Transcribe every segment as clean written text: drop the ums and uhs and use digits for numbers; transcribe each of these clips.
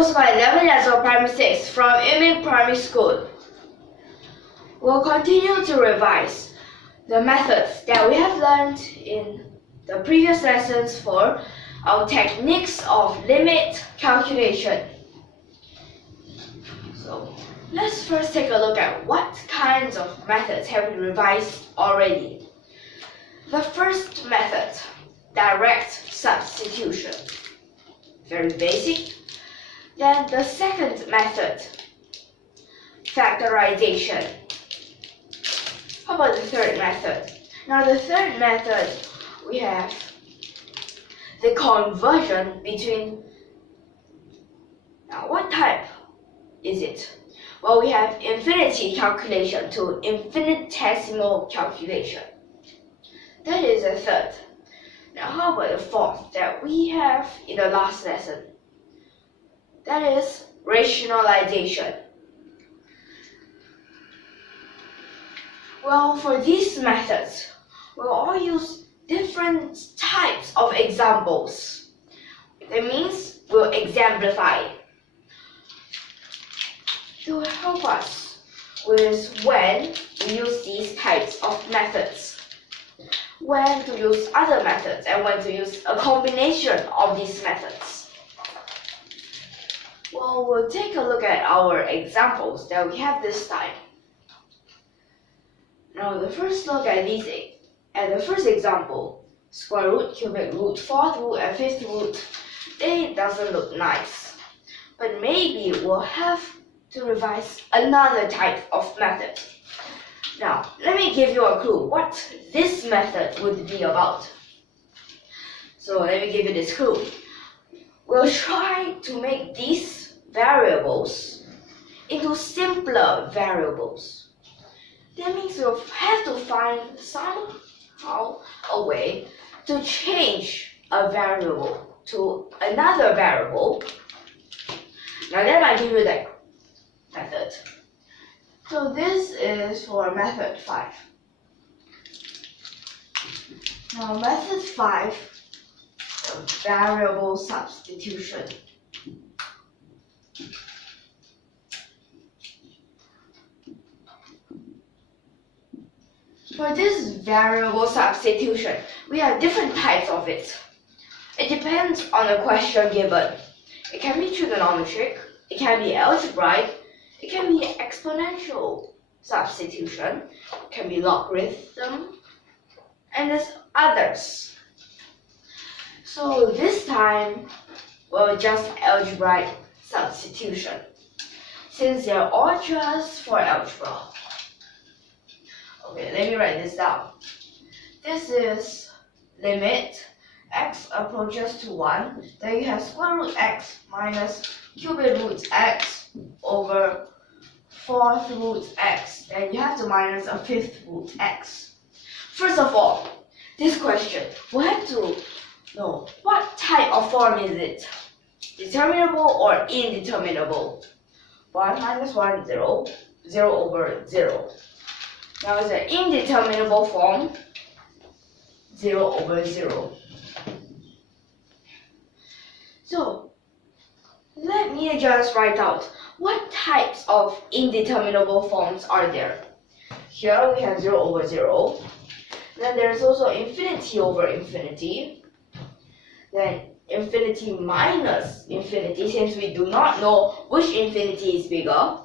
was my 11 years old primary 6 from YUMIN Primary School. We'll continue to revise the methods that we have learned in the previous lessons for our techniques of limit calculation. So let's first take a look at what kinds of methods have we revised already. The first method, direct substitution, very basic. Then the second method, factorization. How about the third method? Now the third method, we have the conversion between, now what type is it? Well, we have infinity calculation to infinitesimal calculation. That is the third. Now how about the fourth that we have in the last lesson? That is rationalization. Well, for these methods, we'll all use different types of examples. That means we'll exemplify to help us with when we use these types of methods, when to use other methods, and when to use a combination of these methods. Well, we'll take a look at our examples that we have this time. Now, the first look at the first example, square root, cubic root, fourth root, and fifth root, it doesn't look nice. But maybe we'll have to revise another type of method. Now, let me give you a clue what this method would be about. So let me give you this clue. We'll try to make these variables into simpler variables. That means we'll have to find somehow a way to change a variable to another variable. Now that might give you that method. So this is for method 5. Now method 5, the variable substitution. For this variable substitution, we have different types of it. It depends on the question given. It can be trigonometric, it can be algebraic, it can be exponential substitution, it can be logarithm, and there's others. So this time, we'll just algebraic substitution, since they're all just for algebra. Okay, let me write this down. This is limit x approaches to 1, then you have square root x minus cubic root x over fourth root x. Then you have to minus a fifth root x. First of all, this question, we have to know what type of form is it? Determinable or indeterminable? 1 minus 1, 0, 0 over 0. Now it's an indeterminable form, 0 over 0. So let me just write out what types of indeterminable forms are there. Here we have 0 over 0. Then there's also infinity over infinity. Then infinity minus infinity, since we do not know which infinity is bigger.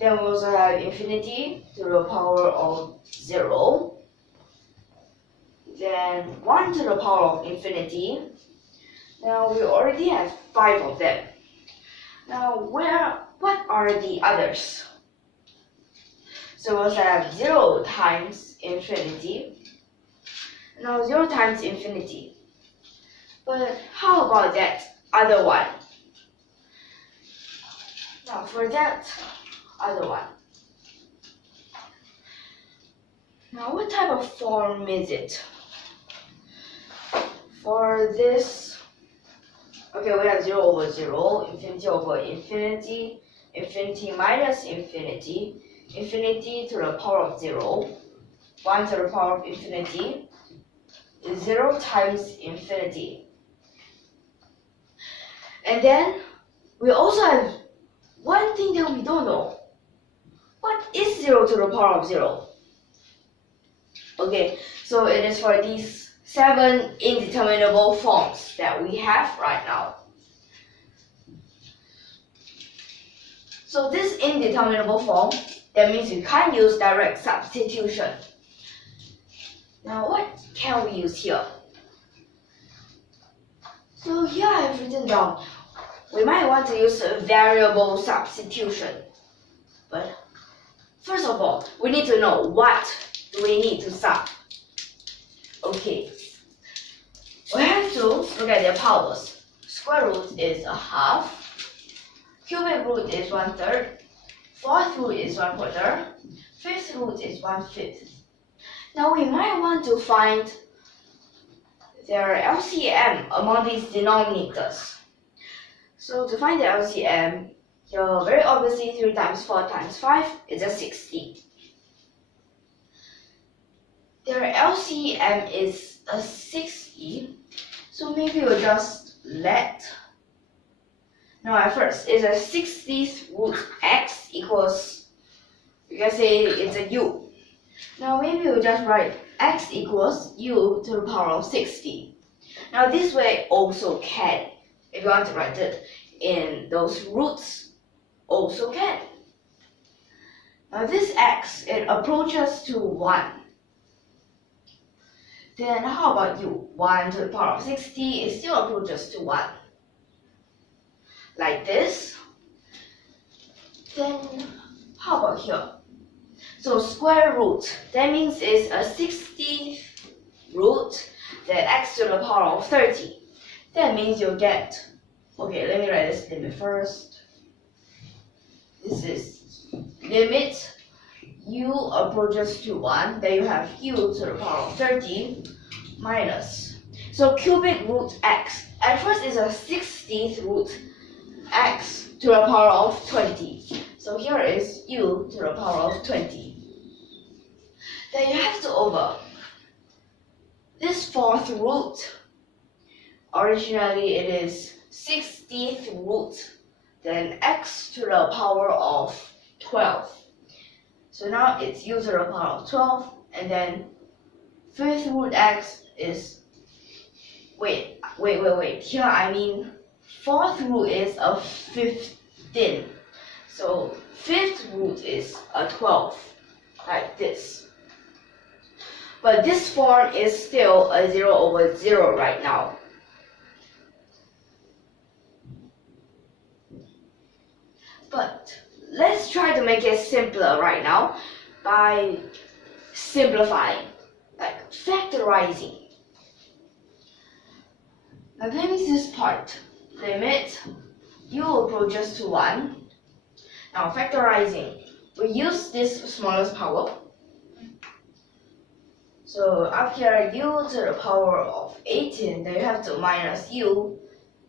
Then we also have infinity to the power of 0. Then 1 to the power of infinity. Now we already have 5 of them. Now what are the others? So we also have 0 times infinity. Now 0 times infinity. But how about that other one? Now for that other one. Now what type of form is it? For this, okay, we have 0 over 0, infinity over infinity, infinity minus infinity, infinity to the power of 0, 1 to the power of infinity, is 0 times infinity. And then we also have one thing that we don't know. What is 0 to the power of 0? Okay, so it is for these 7 indeterminable forms that we have right now. So this indeterminable form, that means you can't use direct substitution. Now what can we use here? So here I have written down, we might want to use a variable substitution. But first of all, we need to know what do we need to sub. Okay, we have to look at their powers. Square root is a half, cubic root is 1/3, fourth root is 1/4, fifth root is 1/5. Now we might want to find their LCM among these denominators. So to find the LCM, here very obviously 3 times 4 times 5 is a 60. Their LCM is a 60, so maybe we'll just let. Now at first, it's a 60th root x equals, you can say it's a u. Now maybe we'll just write x equals u to the power of 60. Now this way also can, if you want to write it in those roots, also can. Now this x, it approaches to 1. Then how about u? 1 to the power of 60, it still approaches to 1. Like this. Then how about here? So square root, that means it's a 60th root, then x to the power of 30. That means you'll get, okay, let me write this limit first. This is limit u approaches to 1, then you have u to the power of 30 minus. So cubic root x, at first it's a 60th root x to the power of 20. So here is u to the power of 20. Then you have to over this fourth root. Originally it is 60th root, then x to the power of 12. So now it's u to the power of 12, and then fifth root x is, wait, here I mean fourth root is a 15. So fifth root is a 12, like this. But this form is still a 0 over 0 right now. But let's try to make it simpler right now by simplifying, like factorizing. Now that means this part, limit u approaches to 1. Now factorizing, we use this smallest power. So up here, u to the power of 18, then you have to minus u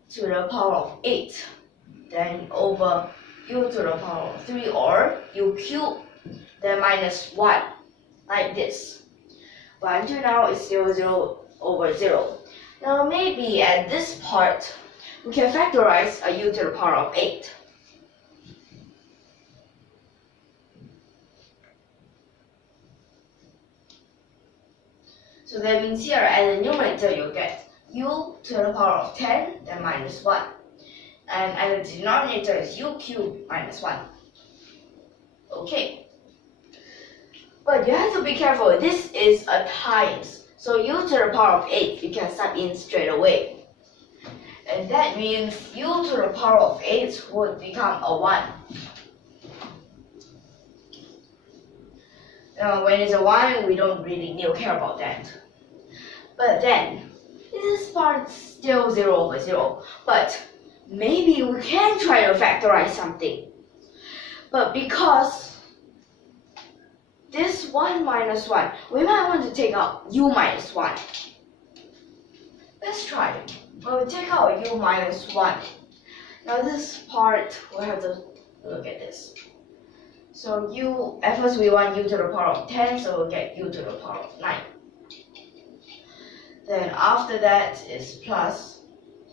to the power of 8, then over u to the power of 3, or u cubed, then minus 1, like this. But until now, it's still 0 over 0. Now maybe at this part, we can factorize a u to the power of 8. So that means here at the numerator you get u to the power of 10, then minus 1. And at the denominator is u cubed minus 1. Okay. But you have to be careful, this is a times. So u to the power of 8, you can sub in straight away. And that means u to the power of 8 would become a 1. When it's a 1, we don't really need to care about that. But then, this part's still 0 over 0. But maybe we can try to factorize something. But because this 1 minus 1, we might want to take out u minus 1. Let's try it. We'll take out u minus 1. Now this part, we'll have to look at this. So u, at first we want u to the power of 10, so we'll get u to the power of 9. Then after that is plus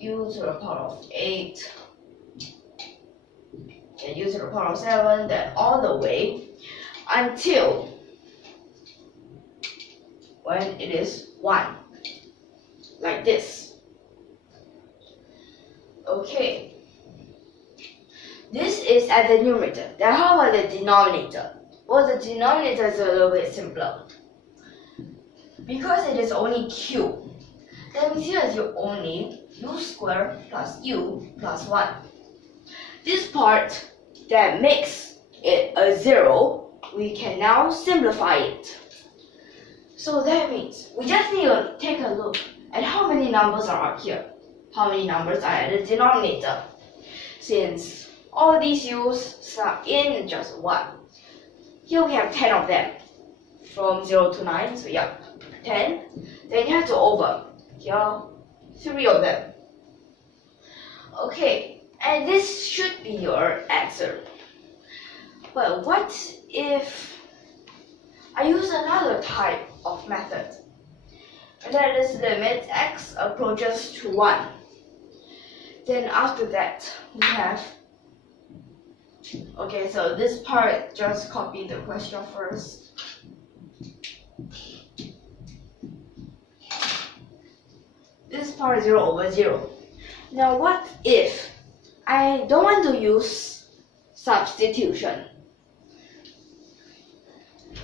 u to the power of 8, then u to the power of 7, then all the way until when it is 1, like this. Okay, this is at the numerator. Then how about the denominator? Well, the denominator is a little bit simpler. Because it is only q, that means here is your only u squared plus u plus 1. This part that makes it a 0, we can now simplify it. So that means we just need to take a look at how many numbers are up here. How many numbers are at the denominator? Since all these u's start in just 1. Here we have 10 of them. From 0 to 9, so yeah, 10. Then you have to over. Here, 3 of them. Okay, and this should be your answer. But what if I use another type of method? And that is limit x approaches to 1. Then after that, we have, okay, so this part, just copy the question first. This part 0 over 0. Now what if I don't want to use substitution?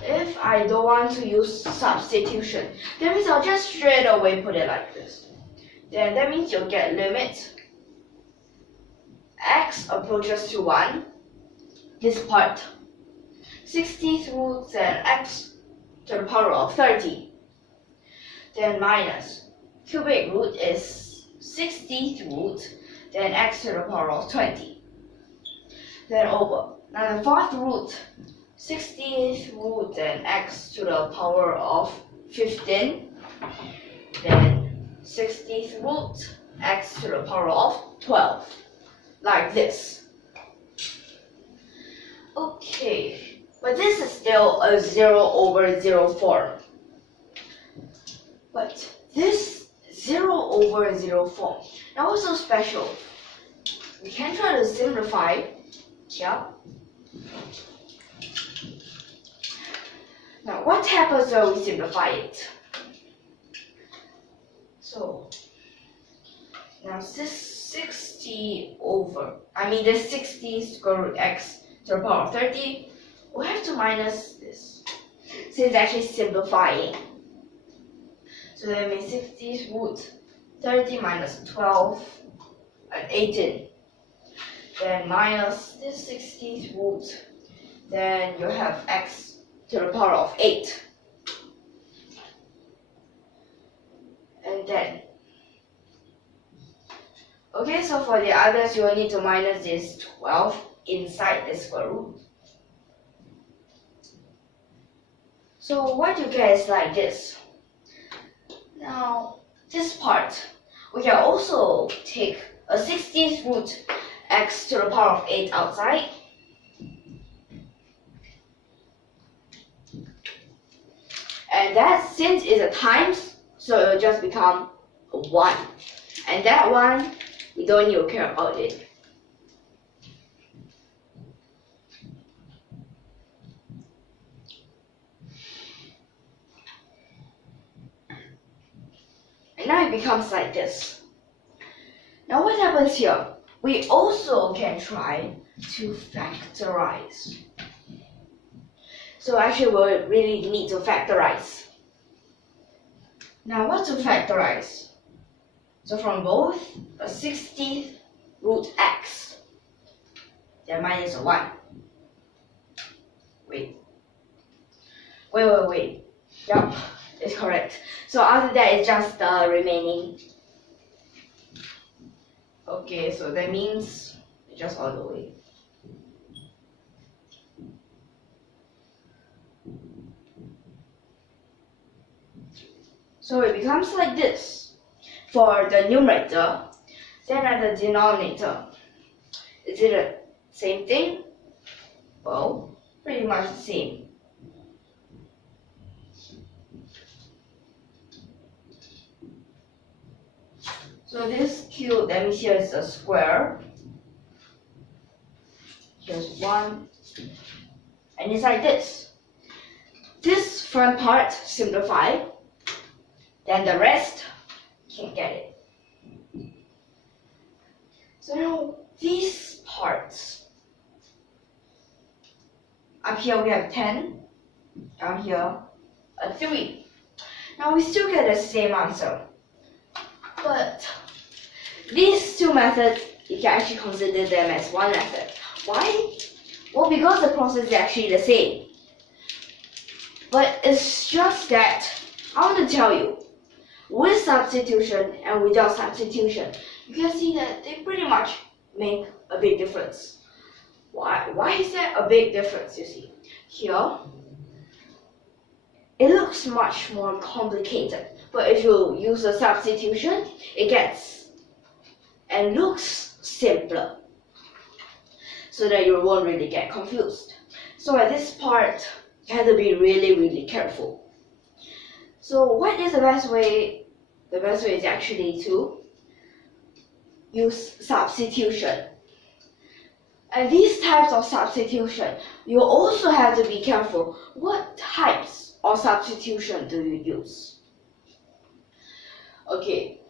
If I don't want to use substitution, that means I'll just straight away put it like this. Then that means you'll get limit x approaches to 1, this part, 60th root, then x to the power of 30, then minus cubic root is 60th root, then x to the power of 20, then over. Now the fourth root, 60th root, then x to the power of 15, then 60th root, x to the power of 12, like this. Okay, but this is still a 0 over 0 form. But this 0 over 0 form, now what's so special? We can try to simplify, yeah. Now what happens when we simplify it? So now this 60 over, this 60 square root x to the power of 30, we have to minus this. So it's actually simplifying. So that means 60 root 30 minus 12 and 18. Then minus this 60 root, then you have x to the power of 8. And then, okay, so for the others, you will need to minus this 12 inside the square root. So what you get is like this. Now, this part, we can also take a 60th root x to the power of 8 outside. And that, since it's a times, so it will just become a 1. And that one, we don't need to care about it. And now it becomes like this. Now what happens here? We also can try to factorize. So actually we really need to factorize. Now what to factorize? So from both a 60th root x, then minus a 1. Wait. Yup, it's correct. So after that it's just the remaining. Okay, so that means it's just all the way. So it becomes like this for the numerator. Then at the denominator, is it the same thing? Well, pretty much the same. So this cube, that means here is a square. Here's 1. And it's like this. This front part simplify. Then the rest can't get it. So now these parts. Up here we have 10. Down here a 3. Now we still get the same answer. But these two methods, you can actually consider them as one method. Why? Well, because the process is actually the same. But it's just that I want to tell you, with substitution and without substitution, you can see that they pretty much make a big difference. Why is there a big difference, you see? Here, it looks much more complicated. But if you use a substitution, it gets and looks simpler, so that you won't really get confused. So at this part, you have to be really careful. So what is the best way? The best way is actually to use substitution. And these types of substitution, you also have to be careful. What types of substitution do you use? Okay,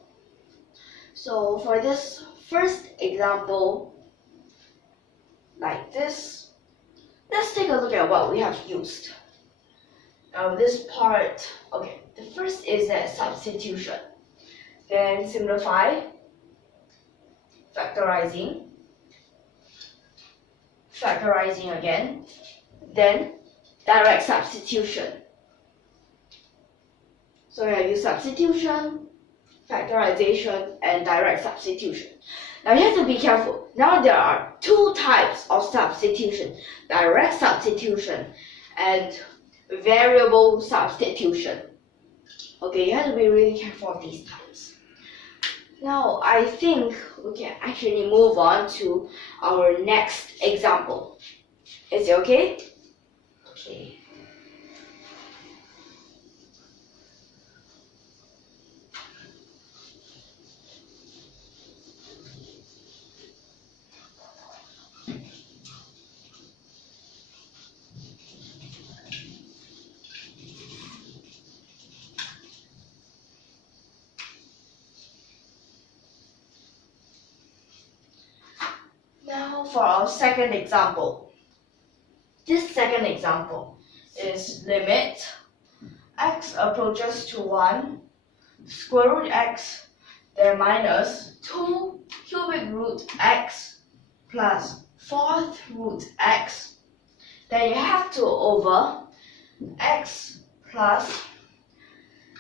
so for this first example, like this, let's take a look at what we have used. Now this part, okay, the first is that substitution. Then simplify, factorizing again, then direct substitution. So we have used substitution, factorization, and direct substitution. Now you have to be careful. Now there are two types of substitution: direct substitution and variable substitution. Okay, you have to be really careful of these types. Now I think we can actually move on to our next example. Is it okay? Okay. Now for our second example. This second example is limit x approaches to 1, square root x, then minus 2 cubic root x plus 4th root x. Then you have to over x plus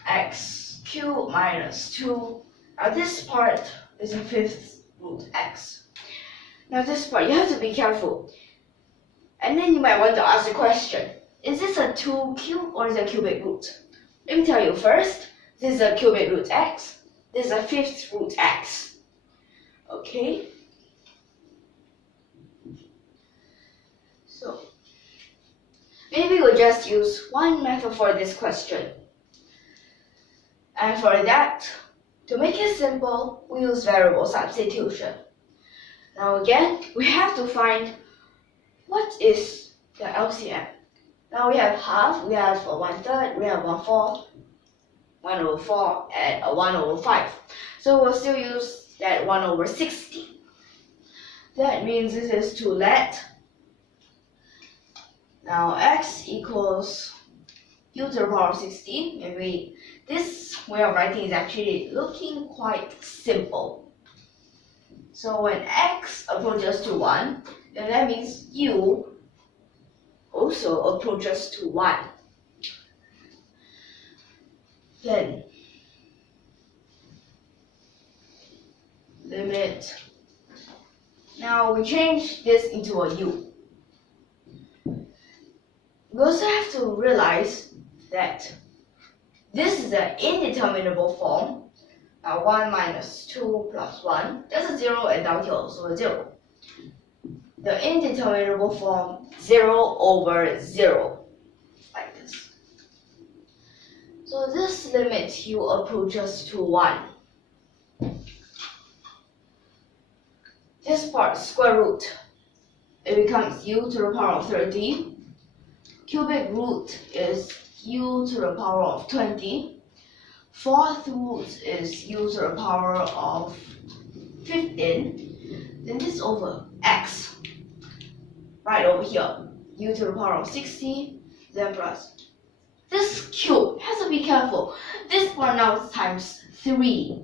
x cubed minus 2. Now this part is a 5th root x. Now this part, you have to be careful. And then you might want to ask the question, is this a 2 cube or is it a cubic root? Let me tell you first, this is a cubic root x, this is a 5th root x. Okay? So, maybe we'll just use one method for this question. And for that, to make it simple, we use variable substitution. Now again, we have to find what is the LCM. Now we have half, we have 1/3, we have 1/4, 1/4, and 1/5. So we'll still use that 1/60. That means this is to let. Now x equals u to the power of 16. Maybe this way of writing is actually looking quite simple. So when x approaches to 1, then that means u also approaches to 1. Then limit. Now we change this into a u. We also have to realize that this is an indeterminable form. Now 1 minus 2 plus 1, there's a 0, and down here also a 0. The indeterminable form 0 over 0, like this. So this limit u approaches to 1. this part square root, it becomes u to the power of 30. Cubic root is u to the power of 20. Fourth root is u to the power of 15. Then this over x, right over here, u to the power of 60, then plus. This cube has to be careful. This part now is times 3,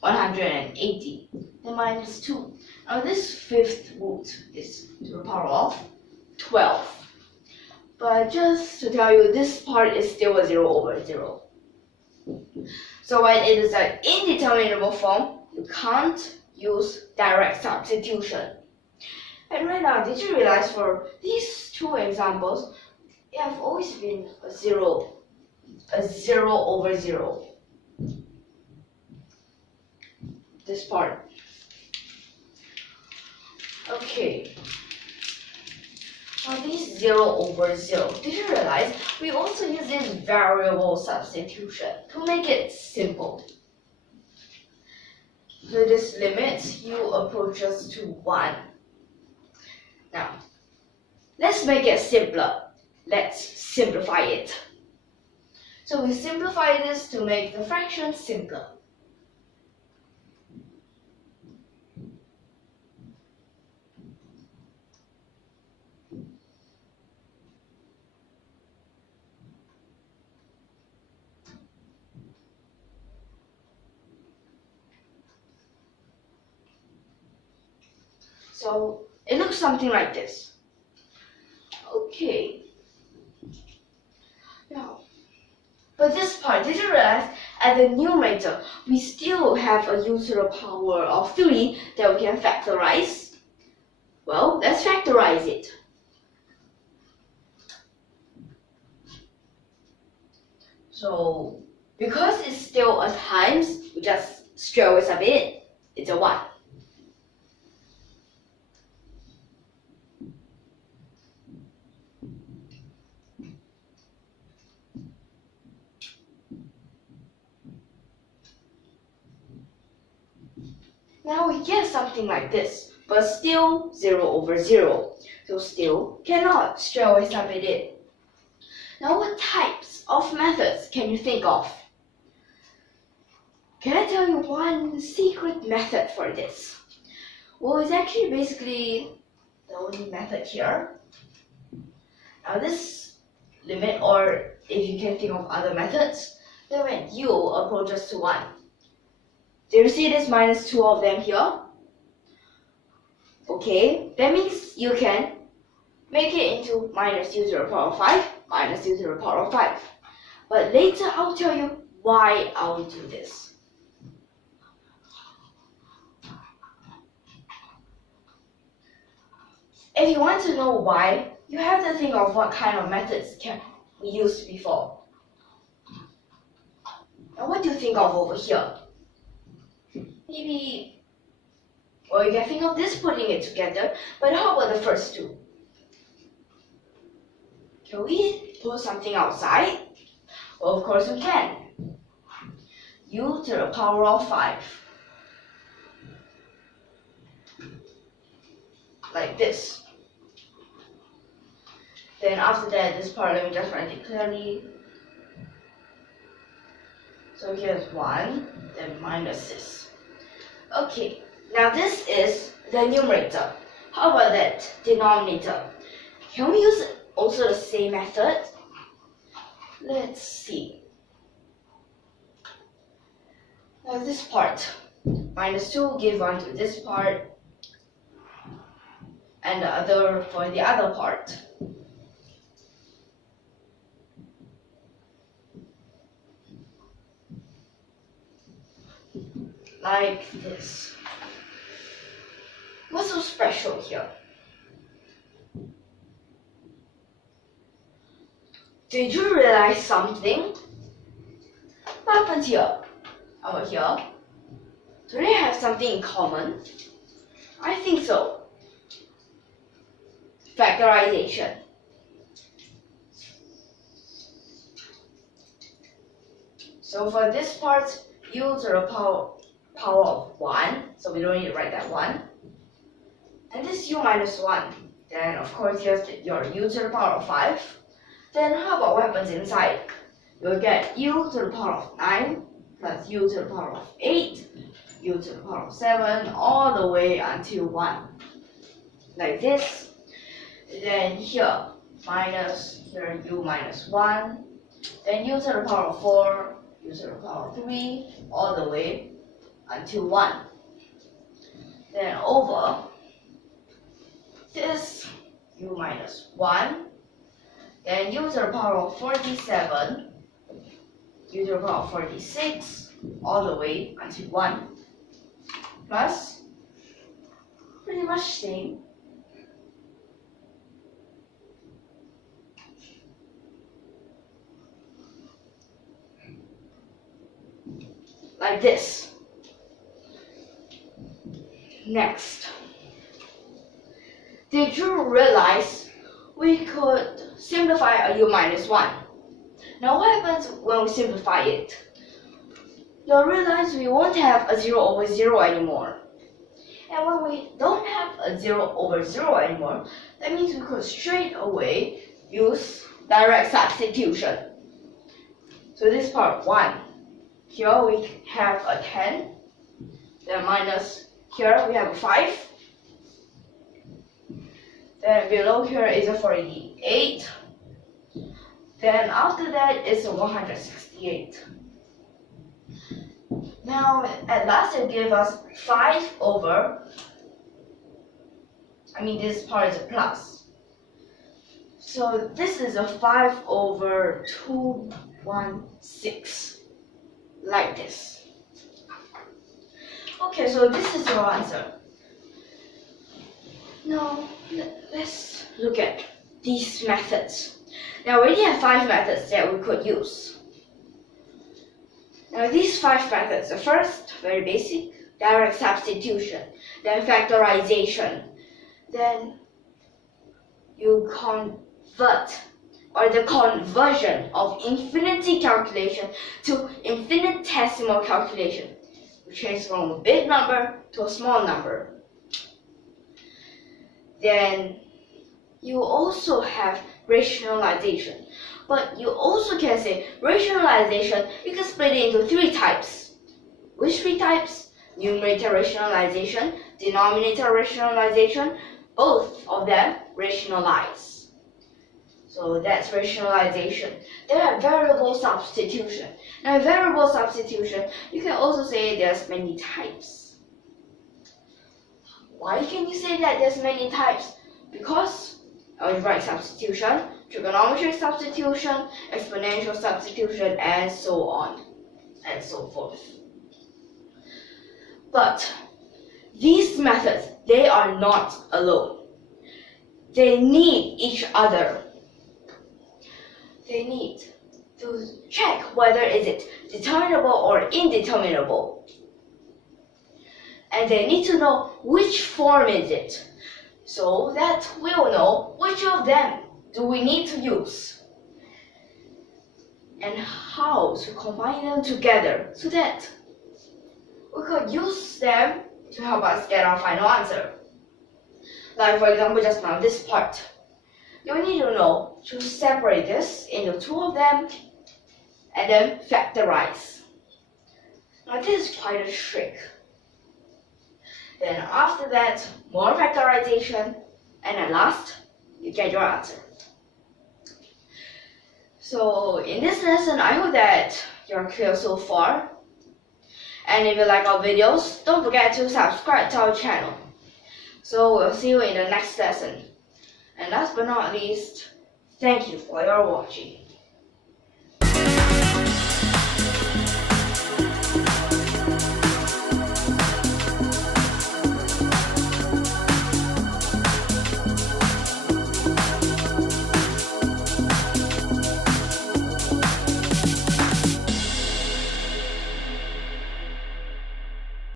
180, then minus 2. Now this fifth root is to the power of 12. But just to tell you, this part is still a 0 over 0. So when it is an indeterminable form, you can't use direct substitution. And right now, did you realize for these two examples, they have always been a 0 over 0. This part. Okay. Now this 0 over 0, did you realize we also use this variable substitution to make it simple? So this limit u approaches to 1. Now, let's make it simpler. Let's simplify it. So we simplify this to make the fraction simpler. So it looks something like this. Okay. Now, but this part, did you realize at the numerator, we still have a u to the power of 3 that we can factorize? Well, let's factorize it. So, because it's still a times, we just straight away sub it in. It's a 1. Now we get something like this, but still 0 over 0. So still cannot straight away sub it in. Now what types of methods can you think of? Can I tell you one secret method for this? Well, it's actually basically the only method here. Now this limit, or if you can think of other methods, then when u approaches to 1. Do you see this minus 2 of them here? Okay, that means you can make it into minus u to the power of 5, minus u to the power of 5. But later I'll tell you why I'll do this. If you want to know why, you have to think of what kind of methods can we used before. Now what do you think of over here? Maybe, well, you can think of this putting it together, but how about the first two? Can we put something outside? Well, of course we can. U to the power of 5. Like this. Then after that, this part, let me just write it clearly. So here's 1, then minus this. Okay, now this is the numerator. How about that denominator? Can we use also the same method? Let's see. Now this part, minus 2 give 1 to this part, and the other for the other part. Like this. What's so special here? Did you realize something? What happened here? Over here? Do they have something in common? I think so. Factorization. So for this part, u to the power of 1, so we don't need to write that 1. is u minus 1. Then of course here's your u to the power of 5. Then how about what happens inside? You'll get u to the power of 9 plus u to the power of 8, u to the power of 7, all the way until 1. Like this. Then here, minus, here u minus 1. Then u to the power of 4, u to the power of 3, all the way until 1. Then over this u minus 1. Then u to the power of 47, u to the power of 46, all the way until 1. Plus, pretty much same. Like this. Next, did you realize we could simplify a u minus 1? Now what happens when we simplify it? You'll realize we won't have a 0 over 0 anymore. And when we don't have a 0 over 0 anymore, that means we could straight away use direct substitution. So this is part 1. Here we have a 10, then minus here we have a 5, then below here is a 48, then after that is a 168. Now at last it gave us 5 over, this part is a plus. So this is a 5 over 216, like this. Okay, so this is your answer. Now, let's look at these methods. Now, we already have 5 methods that we could use. Now, these 5 methods, the first, very basic, direct substitution, then factorization, then you convert, or the conversion of infinity calculation to infinitesimal calculation. We change from a big number to a small number. Then you also have rationalization. But you also can say rationalization, you can split it into 3 types. Which 3 types? Numerator rationalization, denominator rationalization, both of them rationalize. So that's rationalization. Then have variable substitution. Now variable substitution, you can also say there's many types. Why can you say that there's many types? Because algebraic substitution, trigonometric substitution, exponential substitution, and so on and so forth. But these methods, they are not alone. They need each other. They need to check whether is it determinable or indeterminable. And they need to know which form is it, so that we'll know which of them do we need to use and how to combine them together so that we could use them to help us get our final answer. Like for example, just now this part. You need to know to separate this into 2 of them and then factorize. Now this is quite a trick. Then after that, more factorization, and at last, you get your answer. So in this lesson, I hope that you're clear so far. And if you like our videos, don't forget to subscribe to our channel. So we'll see you in the next lesson. And last but not least, thank you for your watching.